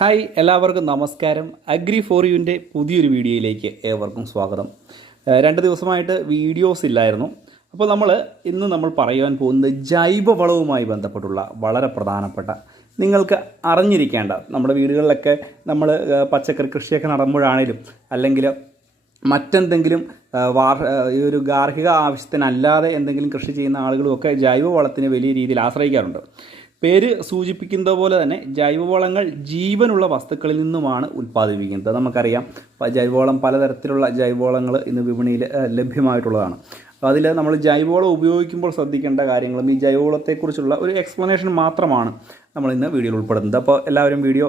Hi എല്ലാവർക്കും നമസ്കാരം. Agri four യുവിന്റെ പുതിയൊരു വീഡിയോയിലേക്ക് ഏവർക്കും സ്വാഗതം. രണ്ട് ദിവസമായിട്ട് വീഡിയോസ് ഇല്ലായിരുന്നു. അപ്പോൾ നമ്മൾ ഇന്ന് നമ്മൾ പറയുവാൻ പോകുന്നത് ജൈവവളവുമായി ബന്ധപ്പെട്ടുള്ള വളരെ പ്രധാനപ്പെട്ട നിങ്ങൾക്ക് അറിഞ്ഞിരിക്കേണ്ട നമ്മുടെ വീടുകളിലൊക്കെ നമ്മൾ പച്ചക്കറി കൃഷിയൊക്കെ നടമ്പോഴാണേലും അല്ലെങ്കിൽ മറ്റെന്തെങ്കിലും വാർ ഈ ഒരു ഗാർഹിക ആവശ്യത്തിനല്ലാതെ എന്തെങ്കിലും കൃഷി ചെയ്യുന്ന ആളുകളുമൊക്കെ ജൈവവളത്തിന് വലിയ രീതിയിൽ ആശ്രയിക്കാറുണ്ട്. പേര് സൂചിപ്പിക്കുന്നത് പോലെ തന്നെ ജൈവവളങ്ങൾ ജീവനുള്ള വസ്തുക്കളിൽ നിന്നുമാണ് ഉൽപ്പാദിപ്പിക്കുന്നത്. നമുക്കറിയാം ജൈവവളം പലതരത്തിലുള്ള ജൈവവളങ്ങൾ ഇന്ന് വിപണിയിൽ ലഭ്യമായിട്ടുള്ളതാണ്. അപ്പോൾ അതിൽ നമ്മൾ ജൈവവളം ഉപയോഗിക്കുമ്പോൾ ശ്രദ്ധിക്കേണ്ട കാര്യങ്ങളും ഈ ജൈവവളത്തെക്കുറിച്ചുള്ള ഒരു എക്സ്പ്ലനേഷൻ മാത്രമാണ് നമ്മൾ ഇന്ന് വീഡിയോയിൽ ഉൾപ്പെടുന്നത്. അപ്പോൾ എല്ലാവരും വീഡിയോ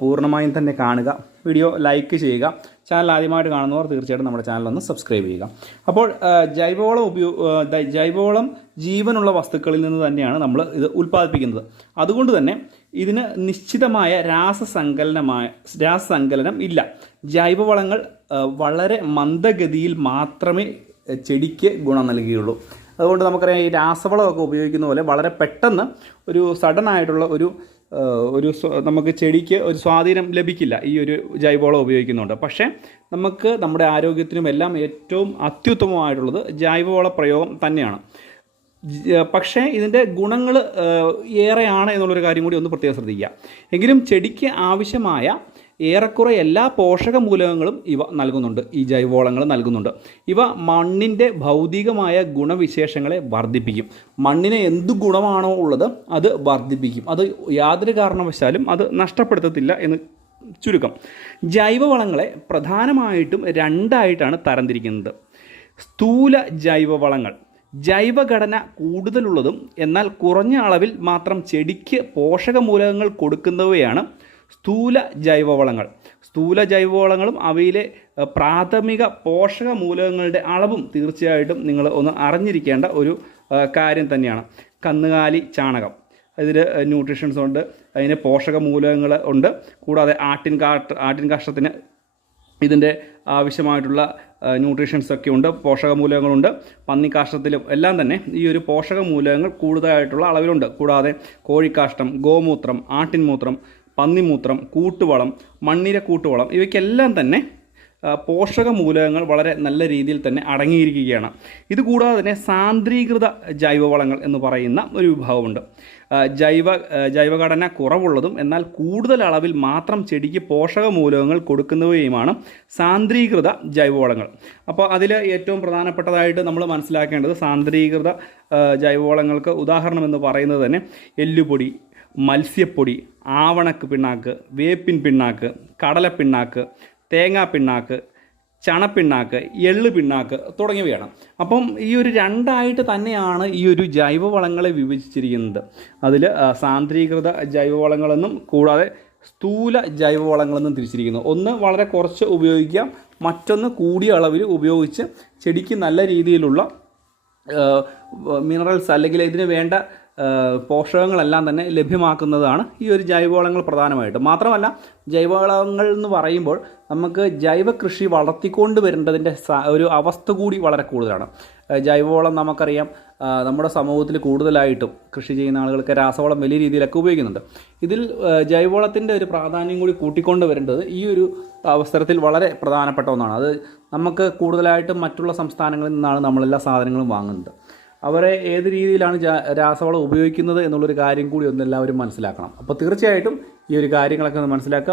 പൂർണമായും തന്നെ കാണുക. വീഡിയോ ലൈക്ക് ചെയ്യുക. ചാനൽ ആദ്യമായിട്ട് കാണുന്നവർ തീർച്ചയായിട്ടും നമ്മുടെ ചാനൽ ഒന്ന് സബ്സ്ക്രൈബ് ചെയ്യുക. അപ്പോൾ ജൈവവളം ഉപയോഗ ജൈവവളം ജീവനുള്ള വസ്തുക്കളിൽ നിന്ന് തന്നെയാണ് നമ്മൾ ഇത് ഉൽപ്പാദിപ്പിക്കുന്നത്. അതുകൊണ്ട് തന്നെ ഇതിന് നിശ്ചിതമായ രാസസങ്കലനമായ രാസസങ്കലനം ഇല്ല. ജൈവവളങ്ങൾ വളരെ മന്ദഗതിയിൽ മാത്രമേ ചെടിക്ക് ഗുണം നൽകുകയുള്ളൂ അതുകൊണ്ട് നമുക്കറിയാം ഈ രാസവളമൊക്കെ ഉപയോഗിക്കുന്ന പോലെ വളരെ പെട്ടെന്ന് ഒരു സഡൻ ആയിട്ടുള്ള ഒരു ഒരു നമുക്ക് ചെടിക്ക് ഒരു സ്വാധീനം ലഭിക്കില്ല ഈ ഒരു ജൈവവളം ഉപയോഗിക്കുന്നുണ്ട് പക്ഷേ നമുക്ക് നമ്മുടെ ആരോഗ്യത്തിനും എല്ലാം ഏറ്റവും അത്യുത്തമമായിട്ടുള്ളത് ജൈവവള പ്രയോഗം തന്നെയാണ്. പക്ഷേ ഇതിന്റെ ഗുണങ്ങൾ ഏറെയാണ് എന്നുള്ളൊരു കാര്യം കൂടി ഒന്ന് പ്രത്യേകം ശ്രദ്ധിക്കുക. എങ്കിലും ചെടിക്ക് ആവശ്യമായ ഏറെക്കുറെ എല്ലാ പോഷക മൂലകങ്ങളും ഇവ നൽകുന്നുണ്ട്. ഈ ജൈവവളങ്ങൾ നൽകുന്നുണ്ട്. ഇവ മണ്ണിന്റെ ഭൗതികമായ ഗുണവിശേഷങ്ങളെ വർദ്ധിപ്പിക്കും. മണ്ണിന് എന്ത് ഗുണമാണോ ഉള്ളത് അത് വർദ്ധിപ്പിക്കും. അത് യാതൊരു കാരണവശാലും അത് നഷ്ടപ്പെടുത്തത്തില്ല എന്ന് ചുരുക്കം. ജൈവവളങ്ങളെ പ്രധാനമായിട്ടും രണ്ടായിട്ടാണ് തരംതിരിക്കുന്നത്. സ്ഥൂല ജൈവവളങ്ങൾ. ജൈവഘടന കൂടുതലുള്ളതും എന്നാൽ കുറഞ്ഞ അളവിൽ മാത്രം ചെടിക്ക് പോഷകമൂലകങ്ങൾ കൊടുക്കുന്നവയാണ് സ്ഥൂല ജൈവവളങ്ങൾ. സ്ഥൂല ജൈവവളങ്ങളും അവയിലെ പ്രാഥമിക പോഷക മൂലകങ്ങളുടെ അളവും തീർച്ചയായിട്ടും നിങ്ങൾ ഒന്ന് അറിഞ്ഞിരിക്കേണ്ട ഒരു കാര്യം തന്നെയാണ്. കന്നുകാലി ചാണകം. ഇതിൽ ന്യൂട്രീഷൻസ് ഉണ്ട്. അതിന് പോഷക മൂലകങ്ങൾ ഉണ്ട്. കൂടാതെ ആട്ടിൻ കാട്ട് ആട്ടിൻ കാഷ്ടത്തിന് ഇതിന്റെ ആവശ്യമായിട്ടുള്ള ന്യൂട്രീഷൻസ് ഒക്കെ ഉണ്ട്. പോഷക മൂലകങ്ങളുണ്ട്. പന്നിക്കാഷ്ടത്തിലും എല്ലാം തന്നെ ഈ ഒരു പോഷക മൂലകങ്ങൾ കൂടുതലായിട്ടുള്ള അളവിലുണ്ട്. കൂടാതെ കോഴിക്കാഷ്ടം ഗോമൂത്രം ആട്ടിൻമൂത്രം പന്നിമൂത്രം കൂട്ടുവളം മണ്ണിര കൂട്ടുവളം ഇവയ്ക്കെല്ലാം തന്നെ പോഷക മൂലകങ്ങൾ വളരെ നല്ല രീതിയിൽ തന്നെ അടങ്ങിയിരിക്കുകയാണ്. ഇതുകൂടാതെ തന്നെ സാന്ദ്രീകൃത ജൈവവളങ്ങൾ എന്ന് പറയുന്ന ഒരു വിഭാഗമുണ്ട്. ജൈവ ജൈവഘടന കുറവുള്ളതും എന്നാൽ കൂടുതൽ അളവിൽ മാത്രം ചെടിക്ക് പോഷക മൂലകങ്ങൾ കൊടുക്കുന്നവയുമാണ് സാന്ദ്രീകൃത ജൈവവളങ്ങൾ. അപ്പോൾ അതിൽ ഏറ്റവും പ്രധാനപ്പെട്ടതായിട്ട് നമ്മൾ മനസ്സിലാക്കേണ്ടത് സാന്ദ്രീകൃത ജൈവവളങ്ങൾക്ക് ഉദാഹരണം എന്ന് പറയുന്നത് തന്നെ എല്ലുപൊടി മത്സ്യപ്പൊടി ആവണക്ക് പിണ്ണാക്ക് വേപ്പിൻ പിണ്ണാക്ക് കടല പിണ്ണാക്ക് തേങ്ങാ പിണ്ണാക്ക് ചണപ്പിണ്ണാക്ക് എള്ള് പിണ്ണാക്ക് തുടങ്ങിയവയാണ്. അപ്പം ഈ ഒരു രണ്ടായിട്ട് തന്നെയാണ് ഈ ഒരു ജൈവവളങ്ങളെ വിഭജിച്ചിരിക്കുന്നത്. അതിൽ സാന്ദ്രീകൃത ജൈവവളങ്ങളെന്നും കൂടാതെ സ്ഥൂല ജൈവവളങ്ങളെന്നും തിരിച്ചിരിക്കുന്നു. ഒന്ന് വളരെ കുറച്ച് ഉപയോഗിക്കാം മറ്റൊന്ന് കൂടിയ അളവിൽ ഉപയോഗിച്ച് ചെടിക്ക് നല്ല രീതിയിലുള്ള മിനറൽസ് അല്ലെങ്കിൽ ഇതിന് വേണ്ട പോഷകങ്ങളെല്ലാം തന്നെ ലഭ്യമാക്കുന്നതാണ് ഈ ഒരു ജൈവവളങ്ങൾ പ്രധാനമായിട്ടും. മാത്രമല്ല ജൈവവളങ്ങൾ എന്ന് പറയുമ്പോൾ നമുക്ക് ജൈവ കൃഷി വളർത്തിക്കൊണ്ട് വരേണ്ടതിന്റെ ഒരു അവസ്ഥ കൂടി വളരെ കൂടുതലാണ്. ജൈവവളം നമുക്കറിയാം നമ്മുടെ സമൂഹത്തിൽ കൂടുതലായിട്ടും കൃഷി ചെയ്യുന്ന ആളുകൾക്ക് രാസവളം വലിയ രീതിയിലൊക്കെ ഉപയോഗിക്കുന്നുണ്ട്. ഇതിൽ ജൈവവളത്തിന്റെ ഒരു പ്രാധാന്യം കൂടി കൂട്ടിക്കൊണ്ട് വരേണ്ടത് ഈ ഒരു അവസരത്തിൽ വളരെ പ്രധാനപ്പെട്ട ഒന്നാണ്. അത് നമുക്ക് കൂടുതലായിട്ടും മറ്റുള്ള സംസ്ഥാനങ്ങളിൽ നിന്നാണ് നമ്മളെല്ലാ സാധനങ്ങളും വാങ്ങുന്നത്. അവരെ ഏത് രീതിയിലാണ് രാസവളം ഉപയോഗിക്കുന്നത് എന്നുള്ളൊരു കാര്യം കൂടി ഒന്ന് എല്ലാവരും മനസ്സിലാക്കണം. അപ്പോൾ തീർച്ചയായിട്ടും ഈ ഒരു കാര്യങ്ങളൊക്കെ ഒന്ന് മനസ്സിലാക്കുക.